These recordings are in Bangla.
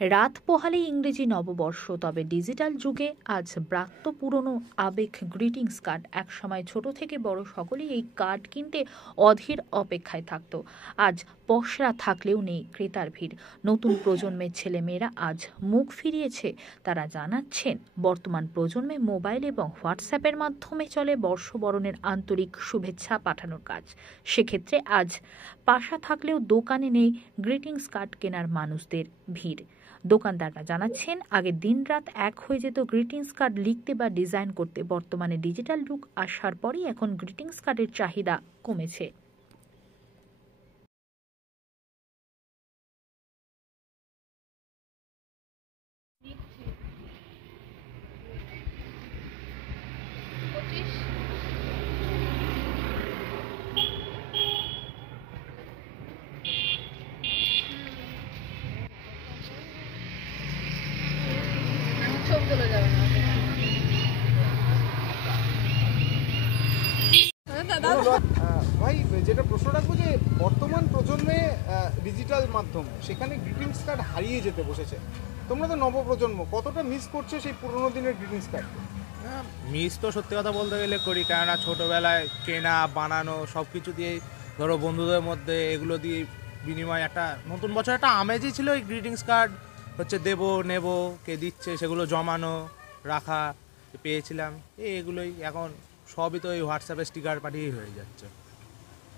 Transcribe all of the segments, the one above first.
রাত পোহালেই ইংরেজি নববর্ষ, তবে ডিজিটাল যুগে আজ ব্রাত্য পুরনো আবেগ গ্রিটিংস কার্ড। একসময় ছোট থেকে বড় সকলেই এই কার্ড কিনতে অধীর অপেক্ষায় থাকত। আজ পসরা থাকলেও নেই ক্রেতার ভিড়। নতুন প্রজন্মের ছেলেমেয়েরা আজ মুখ ফিরিয়েছে। তারা জানাচ্ছেন, বর্তমান প্রজন্মে মোবাইল এবং হোয়াটসঅ্যাপের মাধ্যমে চলে বর্ষবরণের আন্তরিক শুভেচ্ছা পাঠানোর কাজ। সেক্ষেত্রে আজ পাশা থাকলেও দোকানে নেই গ্রিটিংস কার্ড কেনার মানুষদের ভিড়। দোকানদাররা জানাচ্ছেন, আগে দিনরাত এক হয়ে যেত গ্রিটিংস কার্ড লিখতে বা ডিজাইন করতে। বর্তমানে ডিজিটাল যুগ আসার পরই এখন গ্রিটিংস কার্ডের চাহিদা কমেছে। ছবি তোলা যাবে না। ভাই, যেটা প্রশ্ন রাখবো যে বর্তমান প্রজন্মে ডিজিটাল মাধ্যম, সেখানে গ্রিটিংস কার্ড হারিয়ে যেতে বসেছে। তোমরা তো নবপ্রজন্ম, কতটা মিস করছো সেই পুরোনো দিনের গ্রিটিংস কার্ড? মিস তো সত্যি কথা বলতে গেলে করি, কেননা ছোটোবেলায় কেনা বানানো সব কিছু দিয়েই ধরো বন্ধুদের মধ্যে এগুলো দিয়ে বিনিময় একটা নতুন বছর একটা আমেজই ছিল। এই গ্রিটিংস কার্ড হচ্ছে দেবো নেবো, কে দিচ্ছে সেগুলো জমানো রাখা পেয়েছিলাম, এগুলোই এখন সবই তো এই হোয়াটসঅ্যাপে স্টিকার পাঠিয়েই হয়ে যাচ্ছে।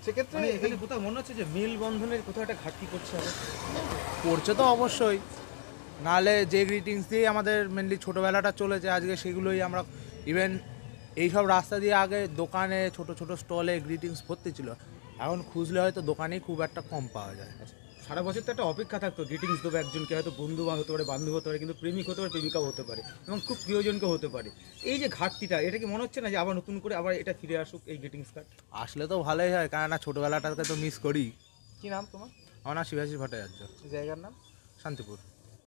সেক্ষেত্রে এখানে কোথাও মনে হচ্ছে যে মেল বন্ধনের কোথাও একটা ঘাটতি করছে আবার। করছে তো অবশ্যই, নাহলে যে গ্রিটিংস দিয়ে আমাদের মেনলি ছোটোবেলাটা চলেছে আজকে সেগুলোই আমরা ইভেন এইসব রাস্তা দিয়ে আগে দোকানে ছোট ছোট স্টলে গ্রিটিংস ভর্তি ছিল, এখন খুঁজলে হয়তো দোকানেই খুব একটা কম পাওয়া যায়। সারা বছর তো একটা অপেক্ষা থাকতো গ্রিটিংস দেবো একজনকে, হয়তো বন্ধু হতে পারে, বান্ধব হতে পারে, কিন্তু প্রেমিক হতে পারে, প্রেমিকাও হতে পারে, এবং খুব প্রিয়জনকে হতে পারে। এই যে ঘাটতিটা, এটা কি মনে হচ্ছে না যে আবার নতুন করে আবার এটা ফিরে আসুক এই গ্রিটিংস কার্ড? আসলে তো ভালোই হয়, কেননা ছোটোবেলাটাকে তো মিস করি। কি নাম তোমার? আমার নাম শিবাশী ভট্টাচার্য। জায়গার নাম? শান্তিপুর।